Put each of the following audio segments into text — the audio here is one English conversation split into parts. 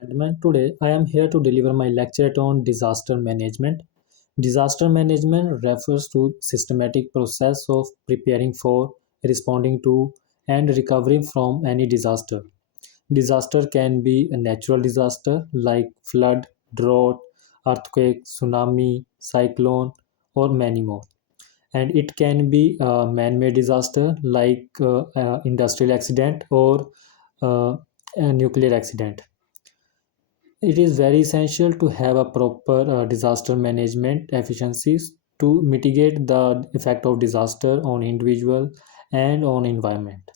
Gentlemen, today I am here to deliver my lecture on disaster management. Disaster management refers to systematic process of preparing for, responding to, and recovering from any disaster. Disaster can be a natural disaster like flood, drought, earthquake, tsunami, cyclone, or many more. And it can be a man-made disaster like industrial accident or a nuclear accident. It is very essential to have a proper disaster management efficiencies to mitigate the effect of disaster on individual and on environment.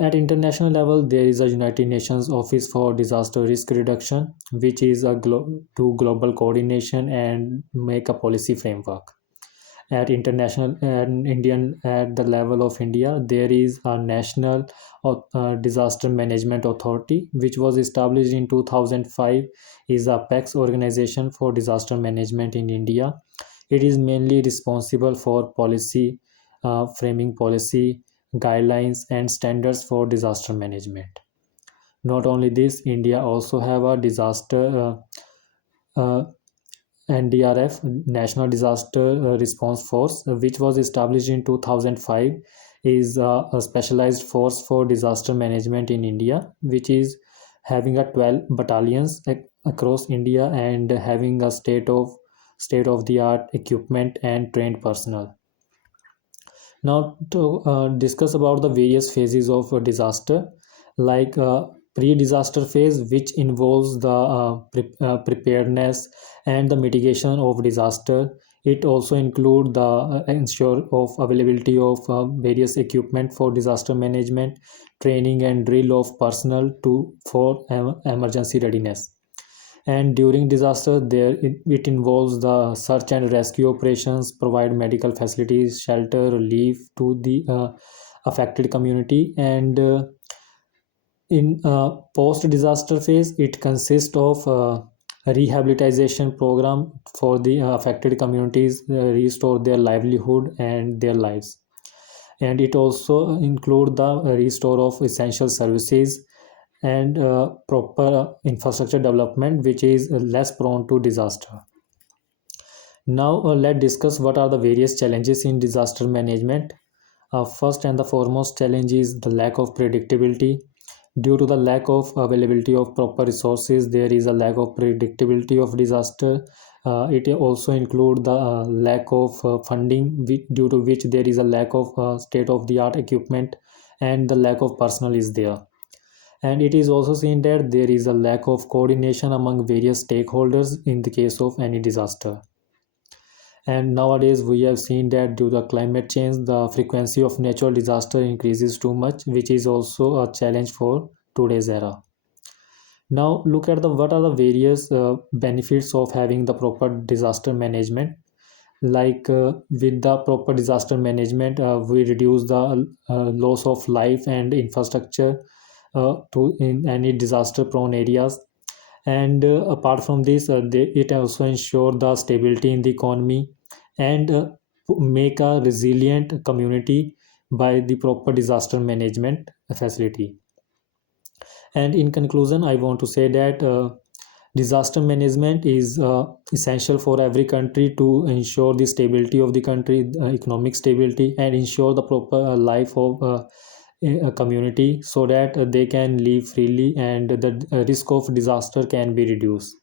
At international level, there is a United Nations Office for Disaster Risk Reduction, which is a to global coordination and make a policy framework. At international and Indian at the level of India, there is a national disaster management authority which was established in 2005, is a apex organization for disaster management in India. It is mainly responsible for policy framing policy guidelines and standards for disaster management. Not only this, India also have a disaster uh, NDRF, National Disaster Response Force, which was established in 2005, is a specialized force for disaster management in India, which is having a 12 battalions across India and having a state of the art equipment and trained personnel. Now to discuss about the various phases of a disaster, like pre-disaster phase, which involves the preparedness and the mitigation of disaster. It also include the ensure of availability of various equipment for disaster management, training and drill of personnel to for emergency readiness. And during disaster it involves the search and rescue operations, provide medical facilities, shelter, relief to the affected community. And in post disaster phase, it consists of a rehabilitation program for the affected communities, restore their livelihood and their lives. And it also include the restore of essential services and proper infrastructure development, which is less prone to disaster. Now let's discuss what are the various challenges in disaster management. First and the foremost challenge is the lack of predictability. Due to the lack of availability of proper resources, there is a lack of predictability of disaster. It also include the lack of funding, due to which there is a lack of state of the art equipment and the lack of personnel is there. And it is also seen that there is a lack of coordination among various stakeholders in the case of any disaster. And nowadays we have seen that due to climate change, the frequency of natural disaster increases too much, which is also a challenge for today's era. Now look at the what are the various benefits of having the proper disaster management. Like with the proper disaster management, we reduce the loss of life and infrastructure to in any disaster prone areas. And apart from this, it also ensure the stability in the economy and make a resilient community by the proper disaster management facility. And in conclusion, I want to say that disaster management is essential for every country to ensure the stability of the country, economic stability, and ensure the proper life of a community, so that they can live freely and the risk of disaster can be reduced.